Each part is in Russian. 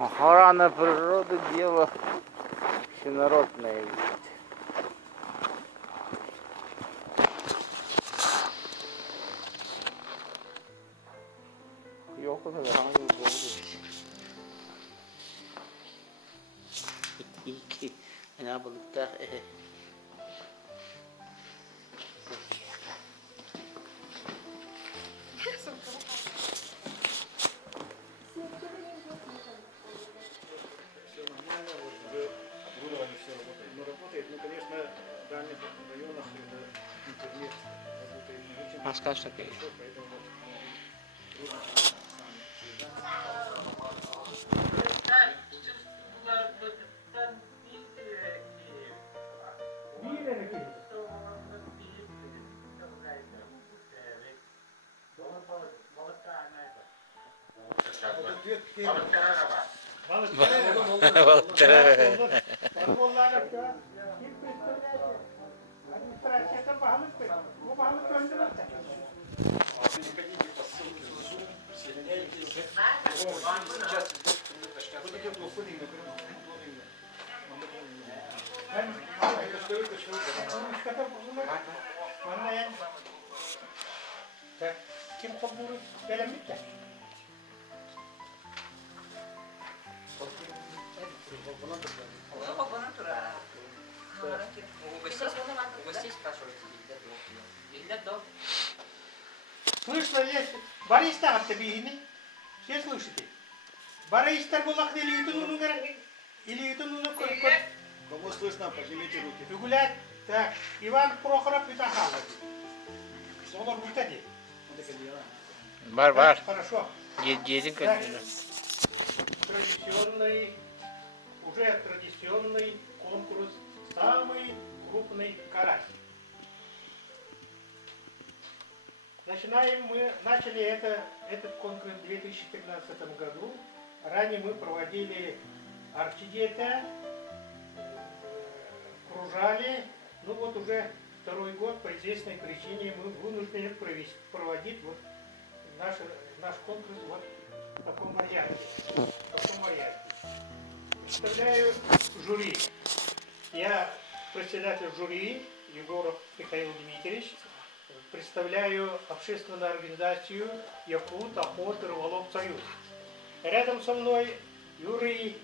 Охрана природы — дело всенародное. Йокуда hangi болду? İki. Ne balıkta? А скажешь, что Kim kabul beğenmedi? Слышно, есть бариста от тебе, все слышите? Бариста булак или ютуну номер, или ютуну номер. Кому слышно, поднимите руки. Гулять, так, Иван Прохоров и Тахалов. Солор Бутади. Бар. Хорошо. Едем, конечно. Традиционный, уже традиционный конкурс «Самый крупный карась». Мы начали этот конкурс в 2013 году. Ранее мы проводили арчидета, кружали. Ну вот уже второй год по известной причине мы вынуждены проводить вот наш конкурс вот в таком варианте. Представляю жюри. Я председатель жюри Егоров Михаил Дмитриевич. Представляю общественную организацию Якут Охот Рыболов Союз. Рядом со мной Юрий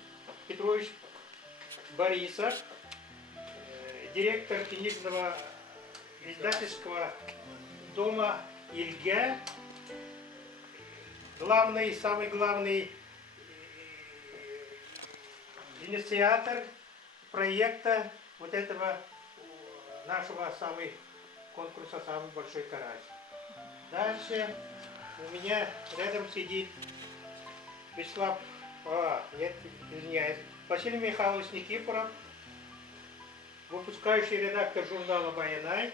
Петрович Борисов, директор книжного издательского дома Ильга, самый главный инициатор проекта вот этого нашего конкурса «Самый большой карась». Дальше у меня рядом сидит Василий Михайлович Никифоров, выпускающий редактор журнала «Баянай»,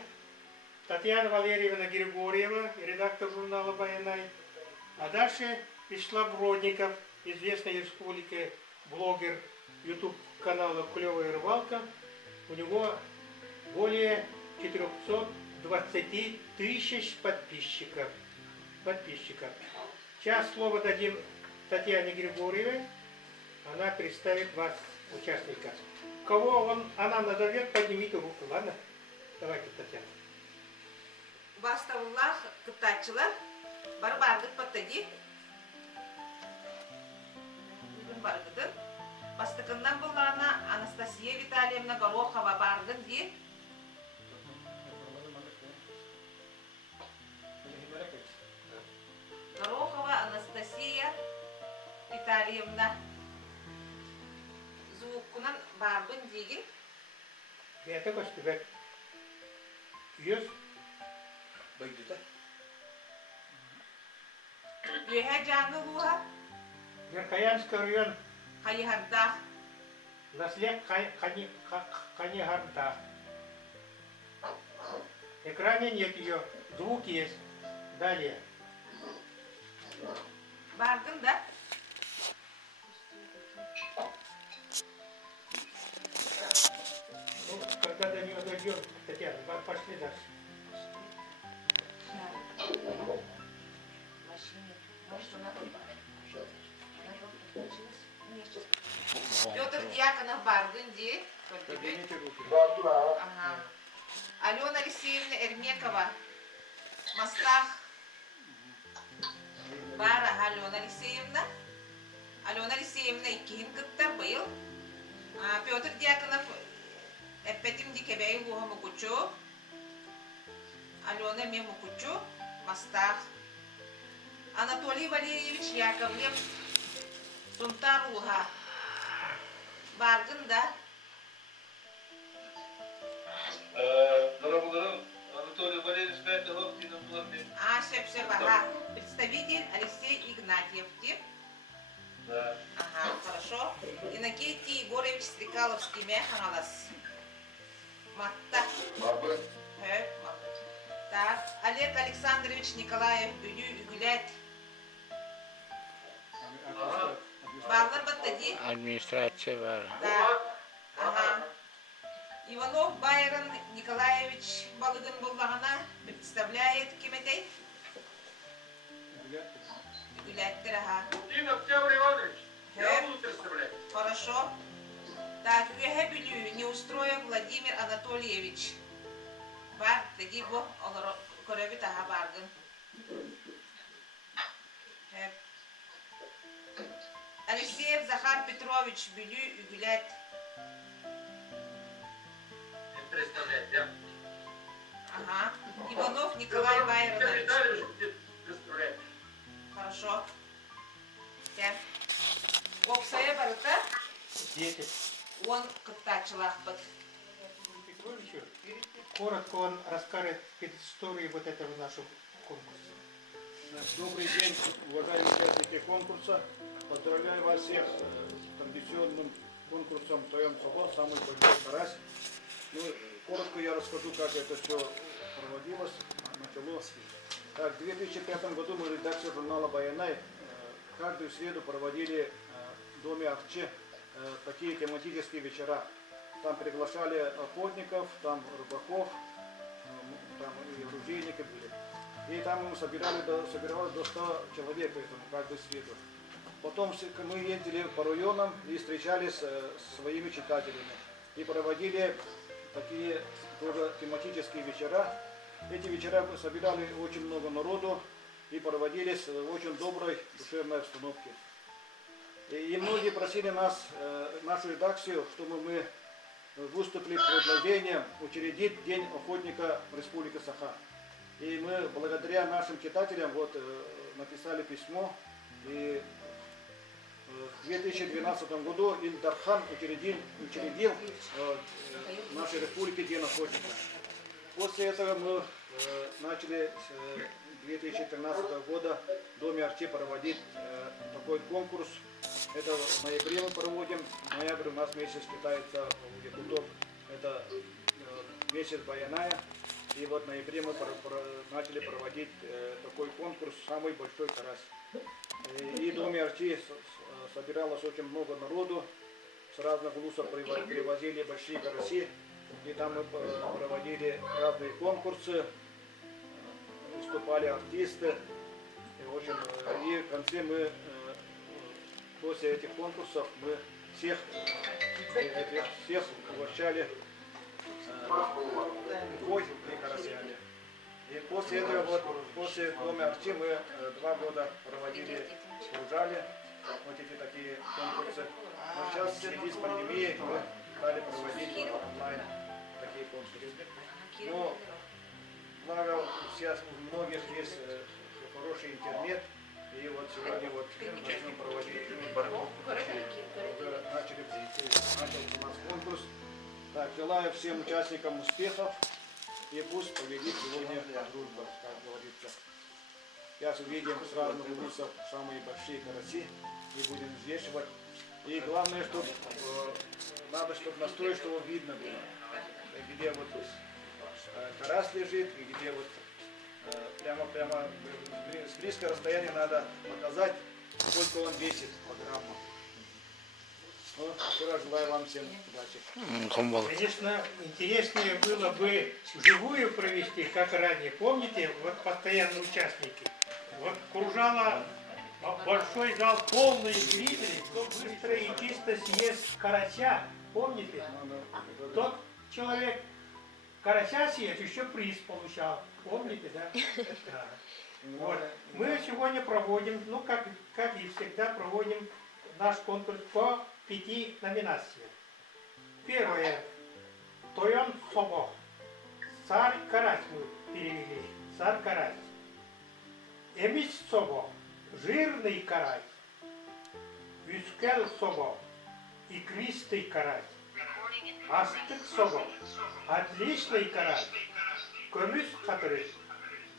Татьяна Валерьевна Григорьева, редактор журнала «Баянай», а дальше Вячеслав Бродников, известный республике блогер YouTube канала «Клевая рыбалка». У него более 420 тысяч подписчиков. Сейчас слово дадим Татьяне Григорьевой. Она представит вас, участника. Кого она назовет, поднимите руку, ладно? Давайте, Татьяна. Бастауллах кытачылар бар-барды паттади. Бүгін баргыдыр. Бастыкыннан болғана Анастасия Витальевна Горохова бардын ди. Горохова Анастасия Витальевна Звуккунан бардын деген. Бәті көшті бәт. Үйіз. Байдыта. Үйе жаңы луға. Верхоянский район. Хайыхардақ. Наслед Канихарда. Экране нет ее. Звук есть. Далее. Бардын да? Ну, когда до нее дойдем, Татьяна, пошли дальше. Машине. Может, она тут. Она тут получилась. Мне сейчас Петр Дьяконов Баргунди. Поднимите руки. Ага. Алена Алексеевна Эрмекова. Мастах. Бара Алена Алексеевна. Алена Алексеевна иккин кыттар быйыл. Петр Дьяконов эппетим дикебей луха мукучу. Алена ме мукучу. Мастах. Анатолий Валерьевич Яковлев. Сунтар луха. Баргында. Анатолий Валерьевич Яковлев, Ага. Представитель Алексей Игнатьев. да. Ага, хорошо. Иннокентий Егорович Стрекаловский Механалас. Матта. Так. Олег Александрович Николаев Бюлю Гулять. Баллар Баттади. Администрация var. Да. Ага. Иванов Байрон Николаевич Балыгын Буллагана представляет Киметей. Гуляттер, ага. Дин Октябрь Иванович, я Э, буду представлять. Хорошо. Так, Юхебелю Неустроев Владимир Анатольевич. Бар, таги бо, корабит, ага, Баргын. Алексеев Захар Петрович Бюлю и Гулять. Не представлять, да? Ага. Иванов Николай Байронович. Витальевич будет представлять. Хорошо. Так. Опсая барыта, Дети. он катачилах под. Петровичу коротко он расскажет предысторию вот этого нашего конкурса. Добрый день, уважаемые участники конкурса. Поздравляю вас всех с традиционным конкурсом «Втроем собор», самый большой карась. Ну, коротко я расскажу, как это все проводилось, началось. Так, в 2005 году мы, редакция журнала «Баянай», каждую среду проводили в доме Арче такие тематические вечера. Там приглашали охотников, там рыбаков, там и оружейники были. И там мы собиралось до 100 человек, поэтому каждую среду. Потом мы ездили по районам и встречались с своими читателями. И проводили такие тоже тематические вечера. Эти вечера собирали очень много народу и проводились в очень доброй душевной обстановке. И многие просили нас, нашу редакцию, чтобы мы выступили с предложением учредить День охотника в Республике Саха. И мы благодаря нашим читателям написали письмо. И в 2012 году Ильдархан учредил в нашей республике День охотника. После этого мы начали с 2013 года в Доме Арчи проводить такой конкурс. Это в ноябре мы проводим. Ноябрь у нас месяц считается у якутов. Это месяц Баяная. И вот в ноябре мы начали проводить такой конкурс «Самый большой карась». И в Доме Арчи собиралось очень много народу. С разных улусов привозили большие караси. И там мы проводили разные конкурсы. Выступали артисты. И в конце мы, после этих конкурсов, мы всех угощали икой и карасями. И после этого, после Дома Арчи мы 2 года проводили, кружали вот эти такие конкурсы. Но сейчас в связи с пандемией мы стали проводить онлайн такие конкурсы. Но благо у многих есть хороший интернет. И вот сегодня начнем проводить, начался у нас конкурс. Так, желаю всем участникам успехов и пусть победит сегодня дружба, как говорится. Сейчас увидим с разных улусов самые большие караси и будем взвешивать. И главное, чтобы надо, чтобы настрой, чтобы видно было, где вот карась лежит и где вот прямо с близкого расстояния надо показать, сколько он весит по граммам. Ну, вчера желаю вам всем удачи. Конечно, интереснее было бы вживую провести, как ранее. Помните, вот постоянные участники. Вот кружала большой зал полный зрителей, кто быстро и чисто съест карася, помните? Тот человек карася съест, еще приз получал, помните, да? Да. Вот. Мы сегодня проводим, ну как и всегда, проводим наш конкурс по 5 номинациям. Первое. Тойон Собо. Царь карась мы перевели. Царь карась. Эмис Собо. Жирный карась. Вискел Собо. Икристый карась. Астык Собо. Отличный карась. Комис который.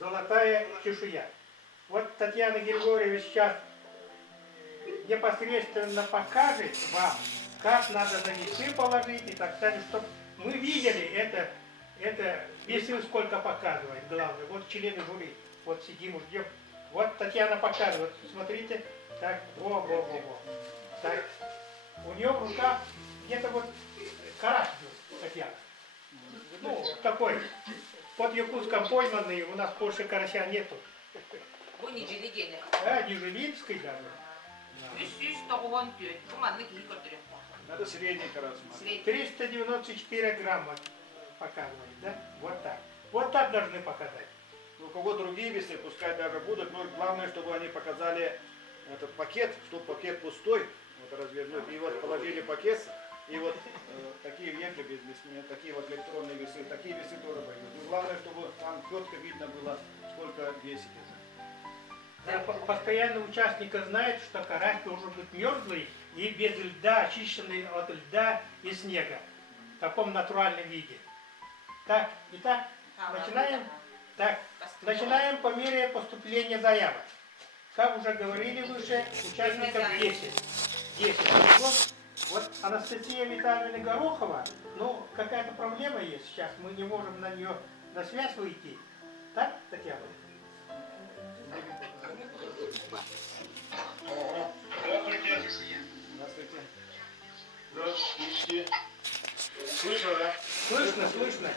Золотая чешуя. Вот Татьяна Григорьевна сейчас непосредственно покажет вам, как надо на весы положить и так далее, чтобы мы видели это весы сколько показывает, главное. Вот члены жюри, вот сидим, ждем. Вот Татьяна показывает, смотрите, так, во. Так, у нее в руках где-то вот карась был, Татьяна. Ну, такой, под Якутском пойманный, у нас больше карася нету. Вы не железный. Да, Нижелинский даже. Это средний карась. 394 грамма показывает, да? Вот так. Вот так должны показать. У кого другие весы, пускай даже будут, но главное, чтобы они показали этот пакет, чтобы пакет пустой, вот развернуть, и вот положили пакет, и вот такие венки без весы, такие вот электронные весы, такие весы тоже пойдут. Но главное, чтобы там четко видно было, сколько весит это. Постоянно участника знает, что карась должен быть мерзлый и без льда, очищенный от льда и снега. В таком натуральном виде. Так, итак, начинаем. Так, начинаем по мере поступления заявок. Как уже говорили выше, участников 10. 10. Вот Анастасия Витальевна Горохова, ну, какая-то проблема есть сейчас, мы не можем на нее на связь выйти. Так, Татьяна? Здравствуйте. Здравствуйте. Слышно, да? Слышно.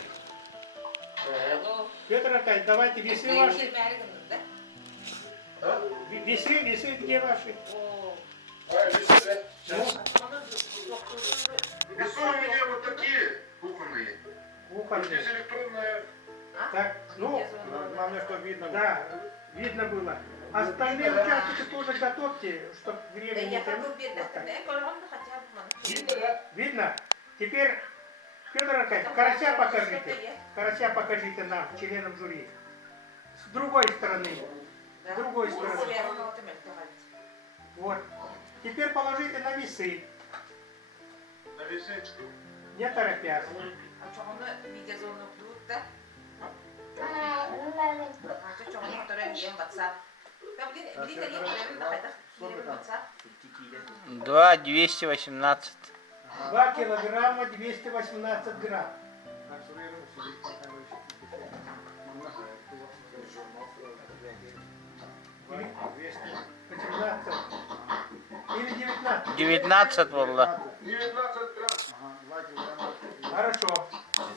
Петр Аркадьевич, давайте весы ваши. Весы где ваши? Весы у меня вот такие кухонные. Кухонные. Здесь электронная. Так, ну, Главное, чтобы видно было. да, видно было. Остальные участники тоже готовьте, чтобы время не тянуть. Вот так. Видно, да? Видно? Теперь, Петр Аркадьевич, карася покажите. Карася покажите нам, членам жюри. С другой стороны. С другой стороны. Вот. Теперь положите на весы, На весы. не торопясь. Сколько там? 2,218. 2 килограмма 218 грамм. Или 18. Или 19. 19 والله. 19 грамм.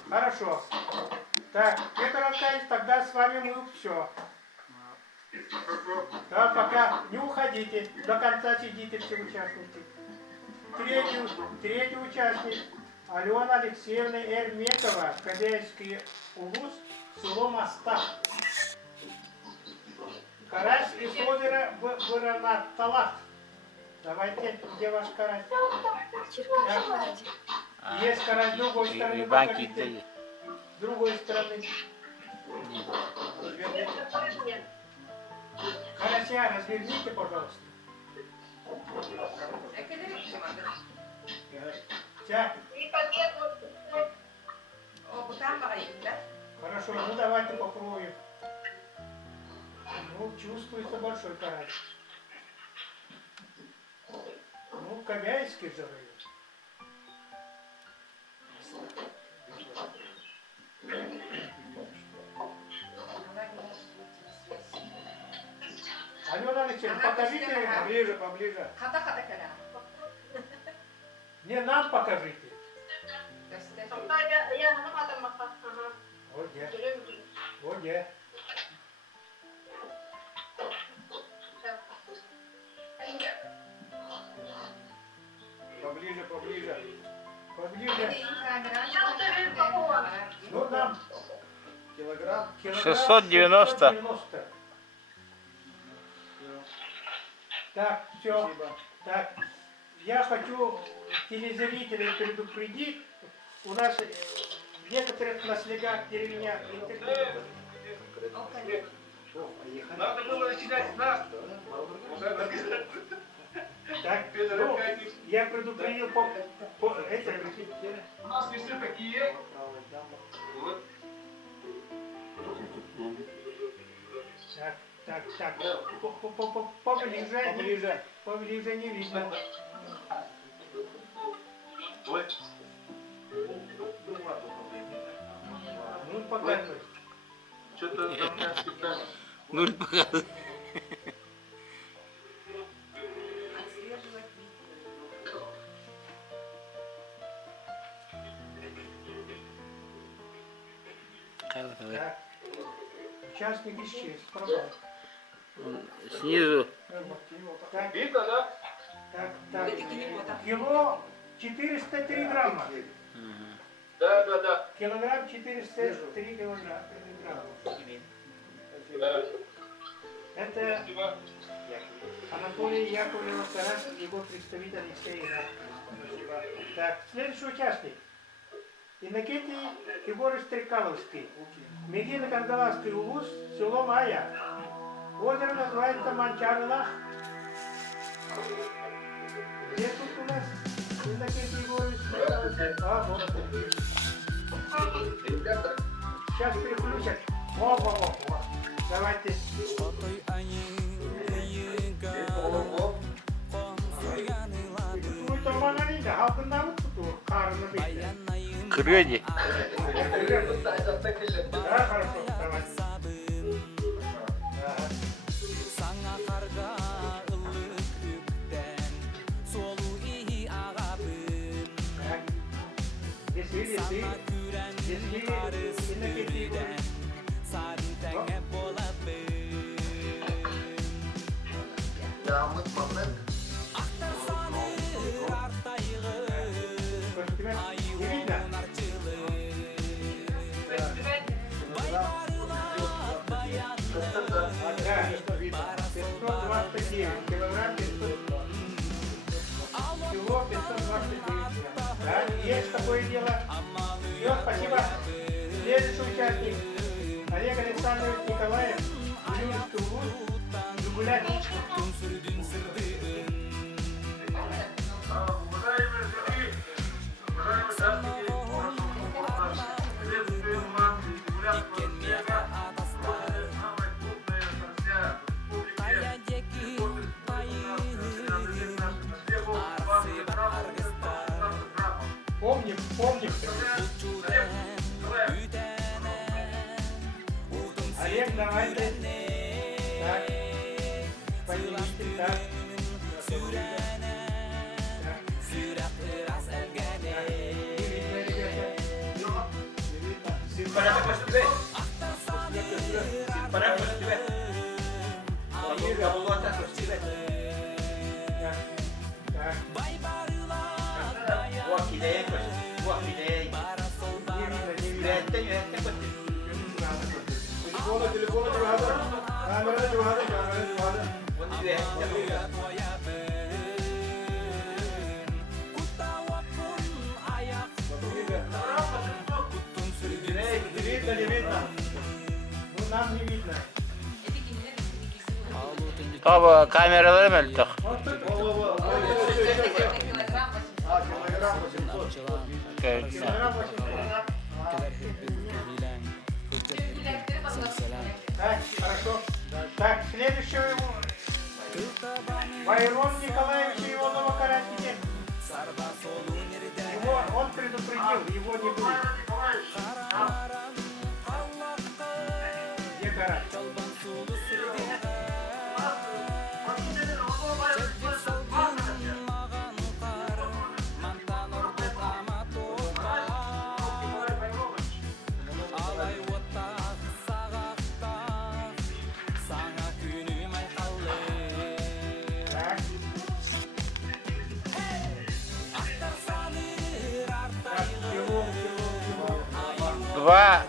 Хорошо. Так, Петр Аркадьевич, тогда с вами мы все. Да, пока не уходите, до конца сидите все участники. Третий участник. Алена Алексеевна Эрмекова, Кобяйский улус, село Моста. Карась из озера Выранаталах. Давайте, где ваш карась? Есть карась с другой стороны, Банки покажите. С другой стороны. Карася разверните, пожалуйста. Тя. Хорошо, ну давайте попробуем. Ну, чувствуется большой карась. Ну, Кобяйский же район. Алена Алексеевна, покажите, Поближе. не нам покажите. Вот где. Килограмм 690. 690. Так, все. Спасибо. Так, я хочу телезрителей предупредить. У нас в некоторых наследях деревня интернет. Надо было начинать с нас. Так, ну, я предупредил это. У нас весы такие. Вот. Так. Поближе. Поближе не видно. Ой. Ну, показывай. Что-то там не специально. Нуль показывает. Так. Участник исчез. Пропал. Снизу Так, Видно, да? так. Кило 403 грамма. Да. Килограмм 403 килограмма. Да. Это Спасибо. Анатолий Яковлев Тарас, его представитель Алексей. Так, следующий участник. Иннокентий Егорович Стрекаловский. Медийно-Кангаласский улус, село Майя. Озеро называется Манчарлах. Где тут у нас Иннокентий Егорович Стрекаловский? А, вот. Сейчас переключат. Во. Давайте. Какой-то монолита, халкından tutuyor karnını bekle. Крёди. Да, хорошо, давай. Ага. Sana karga ılık yükten soluğu ağabey Так. Если. küren Если Иннокентий Егорович. sarı tenge bolabey Aktar sanır artayğı Просто тебя не видно. narçılı Baybarına bayanlı Да, 529 килограмм 500. Всего 529 грамм. Да, есть такое дело. Все, спасибо. Следующий участник. Олег Александрович Николаев. Юрий Тулуз. Жигуляк. Уважаемые жюри, уважаемые участники нашего конкурса, приветствуем вам регулярного успеха. Самая крупная трансляция публики. Помним. Олег, давайте. Так. Победитель, так. Телефон juga ada. Kamera juga ada. Не видно. Ну, нам не видно. Baba kameraları mı öldük? Килограмм 800. Килограмм 800. Так, хорошо. Так, следующего Байрон Николаевич Иванова-Каратине. Он предупредил, его не будет. Где Карат? Два,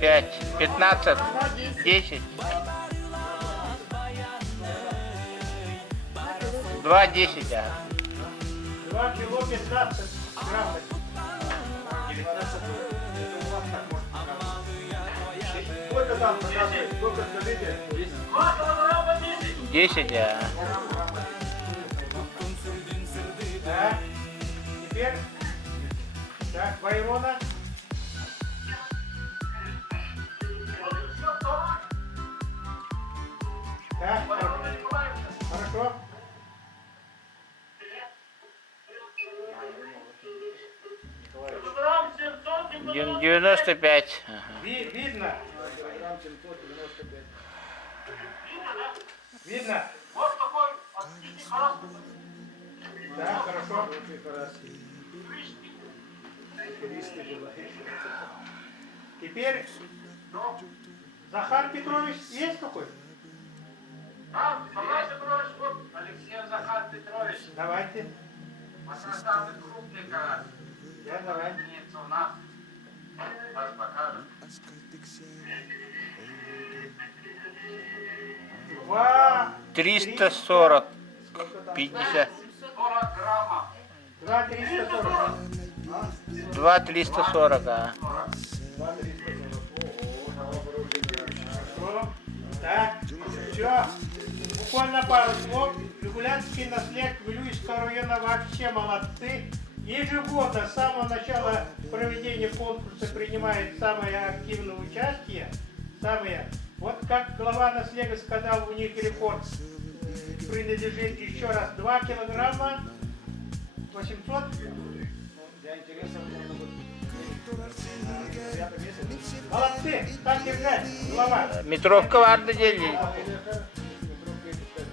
5. 15, 10. 2, 10, а. 2 кило 15 грамм. 19 это у вас так может показывать. Сколько там показывает? Сколько скажите? 2 килограмма 10. 10, а. Так. Теперь. Так, Байрона. Так, хорошо. Килограмм 700. 95. Ага. Видно. Килограмм 795. Видно. Вот такой отличный карась. Так, хорошо. Очень хорошо. Туристы бывают. Теперь. Захар Петрович есть какой? А, Захар Петрович, вот Алексеев Захар Петрович. Давайте. Самый крупный карась. Да, давай. Нет, у нас. Вас покажем. 2, 340. 50. 40 граммов. 2, 340. 2, 340, а. Хорошо. Так, все. Буквально пару слов. Регулянский наслед Вилюйского района вообще молодцы. Ежегодно с самого начала проведения конкурса принимает самое активное участие. Вот как глава наслега сказал, у них рекорд принадлежит еще раз 2 килограмма 800. Для интереса можно будет 9 месяц. Молодцы, так держать, глава. Метровка варды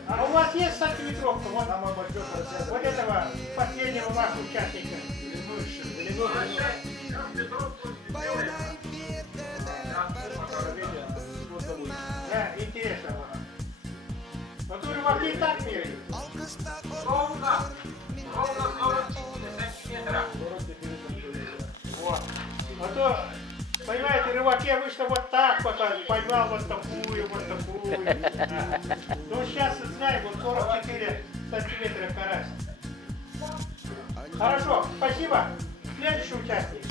А у вас есть сантиметровка? Вот, Самое большое поросята. вот этого последнего вашего участника. Да, интересно. Вот вы могли так мерить. Ровно 40 сантиметров. Вот. А то, понимаете, рыбаки вышло вот так, вот поймал вот такую, вот такую. Да. Ну сейчас, знаем, вот 44 сантиметра карась. Хорошо, спасибо. Следующий участник.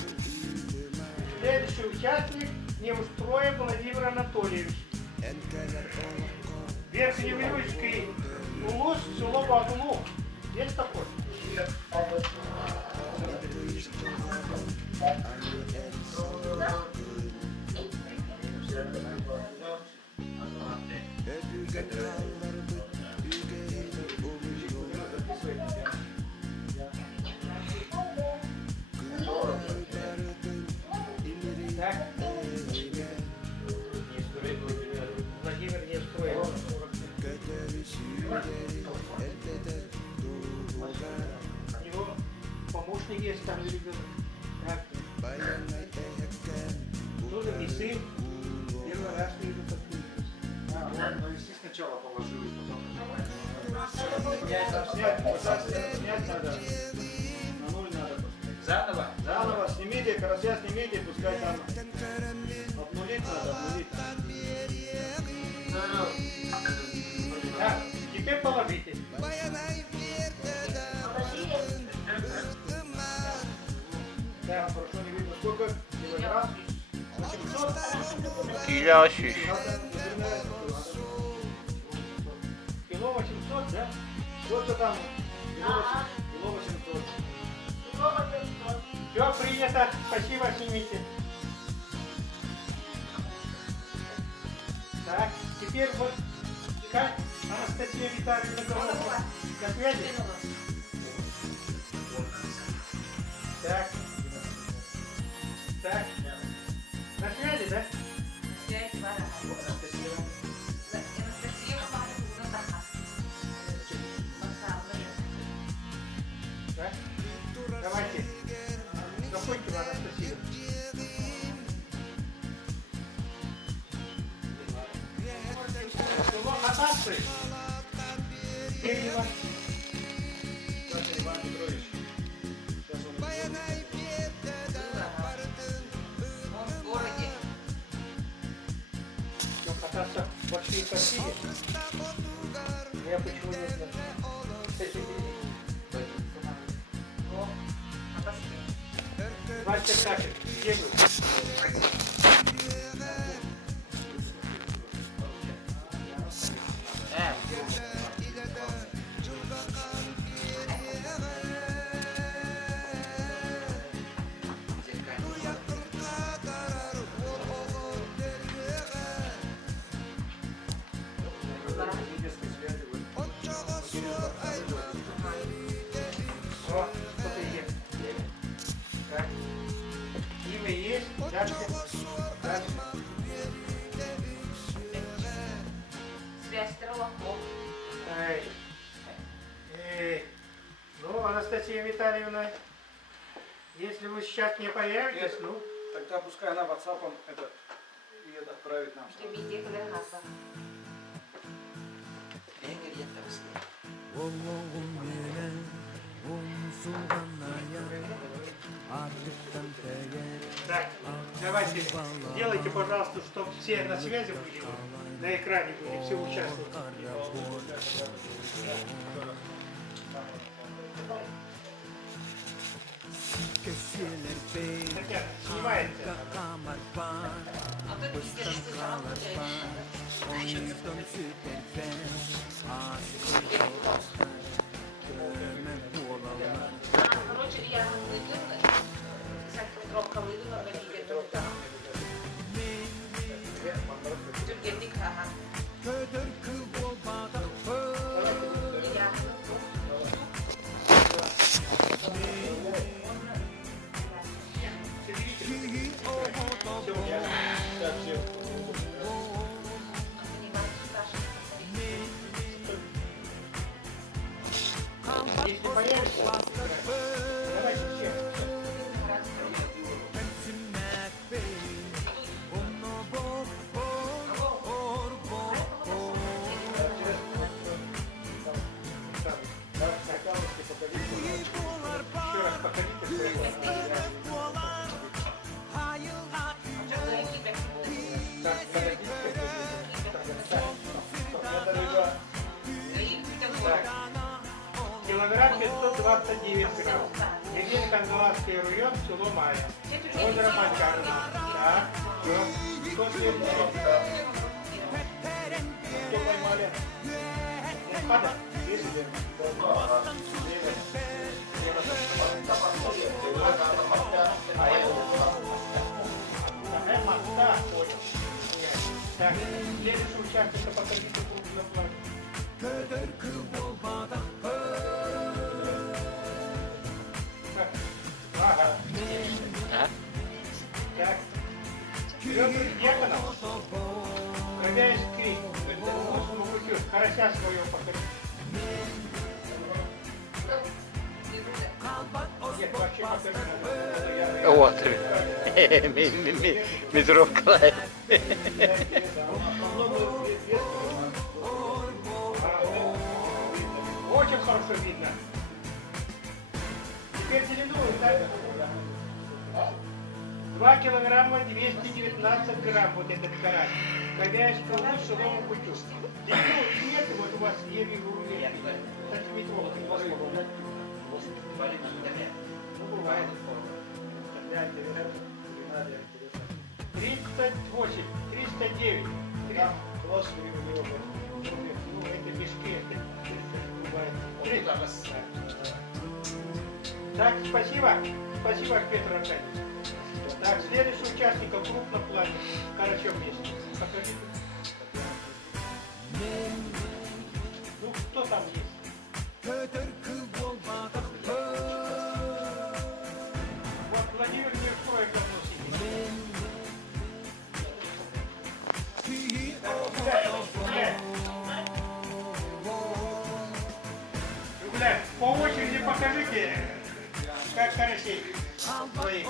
Следующий участник Неустроев Владимир Анатольевич. Верхневилюйский улус, село Баглу. Есть такой? Так. Владимир Неустроев. У него помощник есть там ребенок. Так. Тоже не сын. Первый раз вижу такую. Навести сначала положил, потом Снять надо. на нуль надо поставить. Заново? Заново снимите, карася снимите, пускай там обнулить надо, обнулить. Так, теперь положите. Да, хорошо не видно. Сколько килограмм? 800? Килящий. Кило 800, да? Сколько там? Кило 800. Все принято. Спасибо, снимите. Так, теперь вот как Анастасия Витальевна говорила. На связи? Так. Так. На связи, да? Так. Давайте. Заходите в Анастасию. Село Хатапцы. Дерево. Кстати, Иван Петрович. Сейчас он Он в городе. другие соседи. Я почему не знаю. Ну, Вася Кашин, где вы? О, кто-то есть. Так. Имя есть. Дальше. Дальше. Связь Терлаков. Эй. Ну, Анастасия Витальевна, если вы сейчас не появитесь, ну, Тогда пускай она WhatsApp это и это отправит нам. Дмитрий Калерхаса. так, давайте, сделайте, пожалуйста, чтобы все на связи были, на экране были, все участвовали. Хотя, снимается. А тут пиздец, что там короче, я выйду, Петровка выйду, но не видно там. Тюргенник, ага. Я. Если появится, давайте чек. Еще раз покажите своего. Так, Килограмм 529 грамм. Деревня Кангаласский район, село Майя. Озеро Манчарно. Так, все. Что следующее? Что поймали? Пада? Моста, понял. Так, следующий участок покажите крупно план. Ага. Так. Петр Дьяконов. Кровяйский. Карася своего покажи. Нет, вообще покажи. Вот. Метров клай. Очень хорошо видно. Теперь зеленую, да? 2 килограмма 219 грамм вот этот карась. Ковяйского луч сырому путю. Зеленую нет, вот у вас я вижу рулет. Сантиметровый. Ну, бывает. 38, 309. 30. Ну, это мешки, это бывает. 30. Так, спасибо. Спасибо, Петр Аркадьевич. Так, следующий участник в крупном плане. Карасек есть. Покажите. Ну, кто там есть? Вот Владимир Миркоев давно сидит. Гуляй, по очереди покажите, как карасей своих.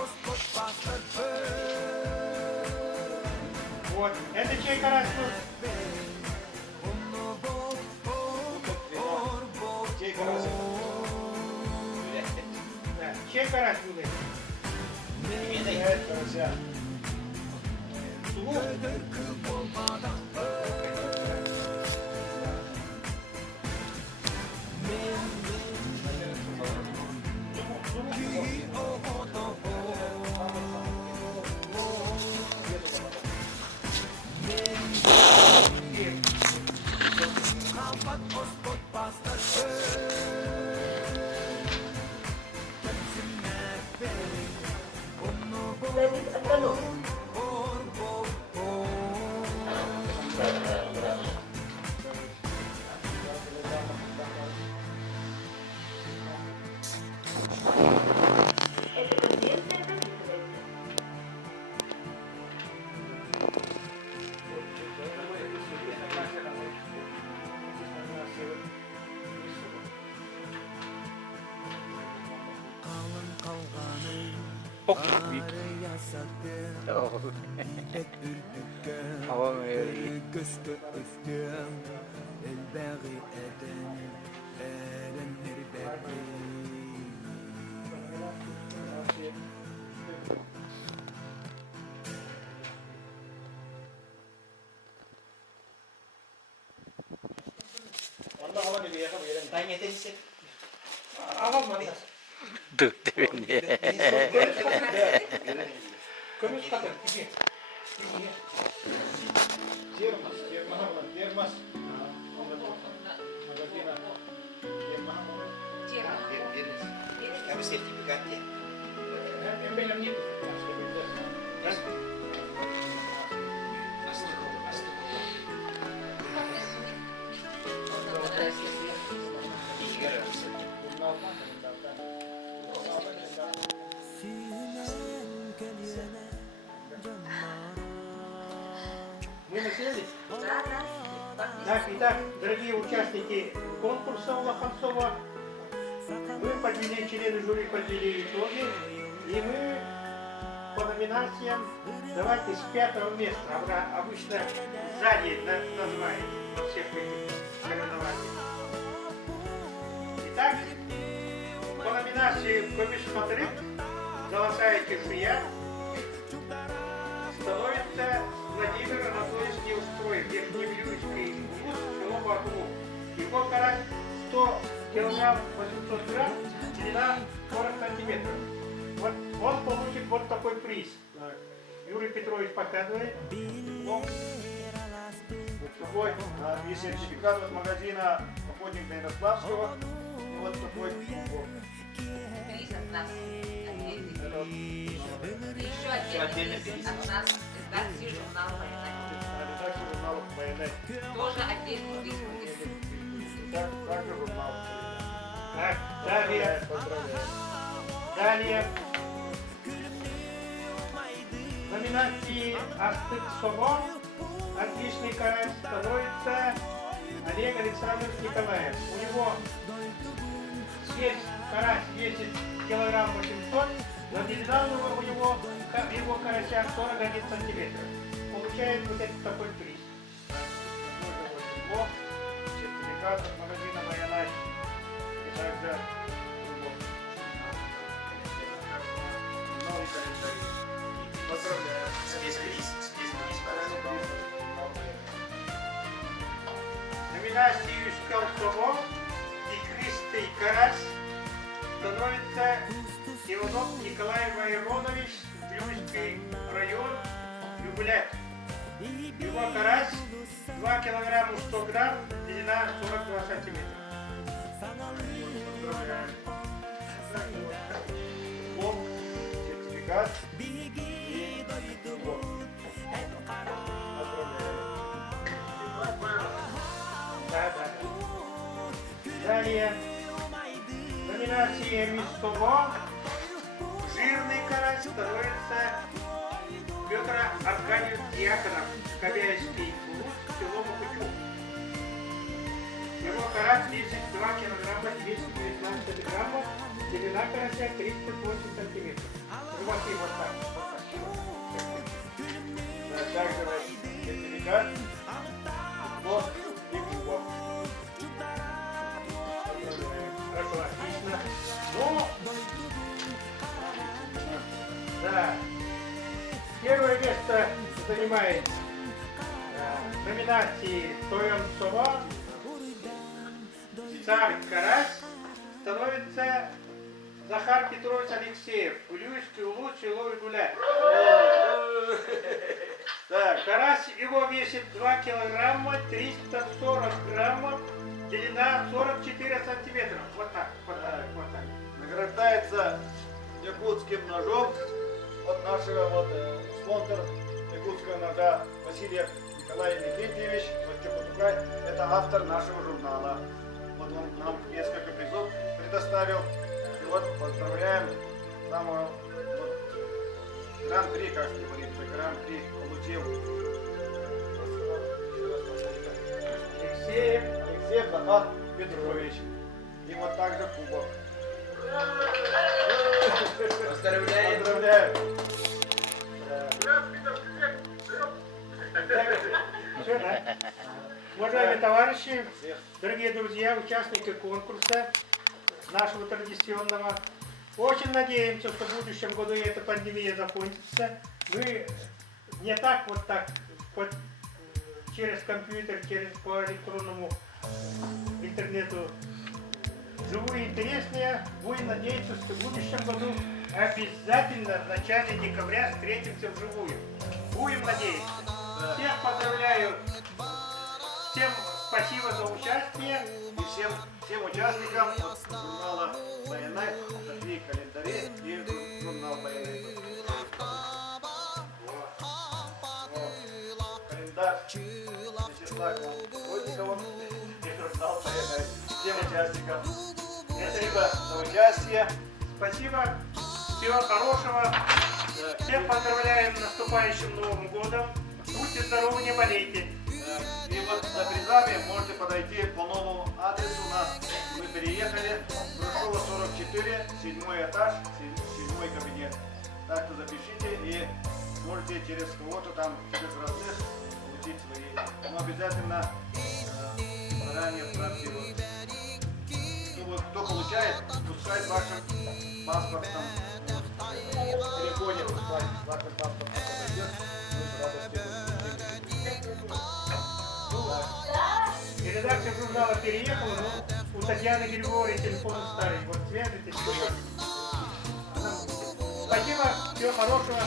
Вот, это чей карась тут? Чей карась? Да, чей карась будет? Карася. Лук. году. Эта конференция записывается. қалың қалғаның ария саттың бет үрпікке көсті үстің әлбәғи әдін әрін әрбәғи Anda kalan di biasa begini. Tanya tadi sih. Apa mana? Дух ты мне. Көмес қатыр, тиге. Термос, термос. Magazina. Kami sertifikatnya. Эмблем нет. сүйінен келгені жаннарым Мы на связи? Да. Так, итак, дорогие участники конкурса Лоханцова, мы подвели, члены жюри подвели итоги, и мы по номинациям давайте с 5-го места, обычно сзади называют во всех этих соревнованиях. Итак, по номинации «Көмеш Хатырык», «Золотая чешуя» становится Владимир Анатольевич Неустроев, Верхневилюйский вуз, село Баку. Его карась 100 килограмм 800 грамм, длина 40 сантиметров. Вот он получит вот такой приз. Юрий Петрович показывает. Вот такой и сертификат от магазина охотника Ярославского. И вот такой. Приз от нас отдельный. И еще отдельный приз от нас редакции журнала «Военная». Редактор журнала «Военная». Тоже отдельный приз будет. Также журнал. Так, далее. Поздравляю. Далее. В номинации «Астык Сомо» отличный карась становится Олег Александрович Николаев. У него сеть карась весит килограмм 800, но длина у него его карася 41 сантиметр. Получает вот этот такой приз. Вот сертификат от магазина «Военная». И также новый календарь. Поздравляю. Спецприз. Номинации «Юшкал-Сомо» «Икристый карась» становится Иванов Николай Вайронович, Блюйский район, Югулят. Его карась 2 килограмма 100 грамм, длина 42 сантиметра. Поздравляю. Вот сертификат. И вот. Поздравляю. Да. Далее. Номинация «Мистово» жирный карась становится Петр Аркадьевич Дьяконов, Кобяйский вуз, село Макучук. Его карась весит 2 килограмма 219 граммов, длина карася 38 сантиметров. Рыбаки вот так. Также сертификат. Вот и вот. Хорошо, отлично. Ну, да. Первое место занимает в номинации «Тоем Сова» «Царь Карась» становится Захар Петрович Алексеев, Улюйский улус, село Игуля. Да, карась его весит 2 килограмма 340 граммов, длина 44 сантиметра. Вот так. Награждается якутским ножом вот нашего вот спонсор Якутского народа Василий Николаевич Никитьевич, вот Чепотукай, это автор нашего журнала. Вот он нам несколько призов предоставил. И вот поздравляем самого вот, гран-при, как говорится, гран-при получил Алексеев Захар Петрович. И вот также кубок. Поздравляем. Поздравляем. Все, да? Уважаемые товарищи, дорогие друзья, участники конкурса нашего традиционного, очень надеемся, что в будущем году и эта пандемия закончится. Мы не так вот так через компьютер, по электронному интернету живую интереснее. Будем надеяться, что в будущем году обязательно в начале декабря встретимся вживую. Будем надеяться. Всех поздравляю. Всем спасибо за участие. И всем участникам журнала «Баянай» такие календари и журнал «Баянай». Календарь Вячеслава Котникова и журнал «Баянай». Всем участникам спасибо за участие. Спасибо. Всего хорошего. Всех поздравляем с наступающим Новым годом. Будьте здоровы, не болейте. И вот за призами можете подойти по новому адресу. У нас мы переехали. Брюшова 44, 7-й этаж, 7-й кабинет. Так что запишите и можете через кого-то там, через родных получить свои. Но обязательно заранее отправьте вот. Ну вот кто получает, пускай с вашим паспортом в телефоне, пускай с вашим паспортом подойдет. Мы с радостью И редакция журнала переехала, но у Татьяны Григорьевой телефон старый. Вот свяжитесь. Спасибо, всего хорошего.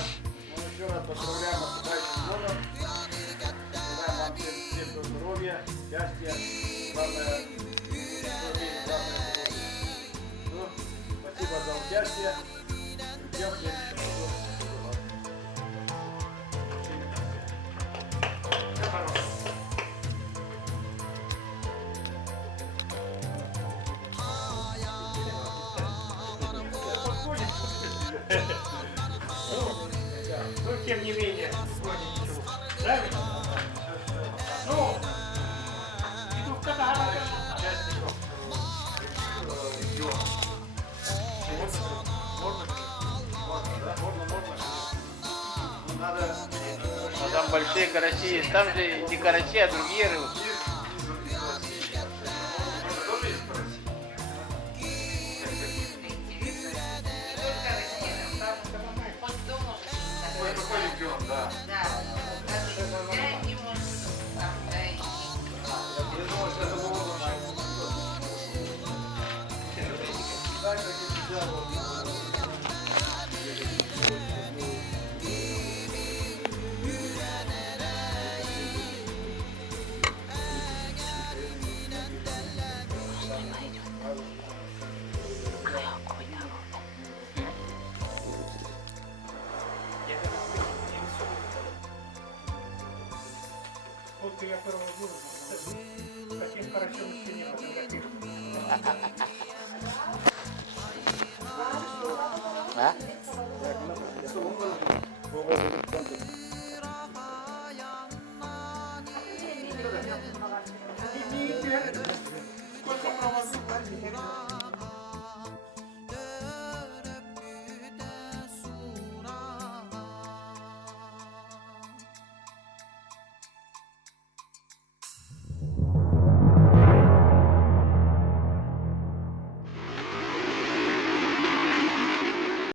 Ну, еще раз поздравляем с наступающим годом. Желаем вам всем здоровья, счастья, главное здоровья. Ну, спасибо за участие. Ждем следующего года. Всего хорошего. Ну, тем не менее, вроде ничего. Правильно? Ну, иду в каталог участников. Можно. Ну, надо. А там большие карачи есть. Там же не карачи, а другие рыбы. Ой, какой регион, да. Да, даже взять не может, там, да, и Я думаю, что это было вообще. Так, как и всегда, вот. Вот я первого года с таким хорошим еще не фотографировал. А?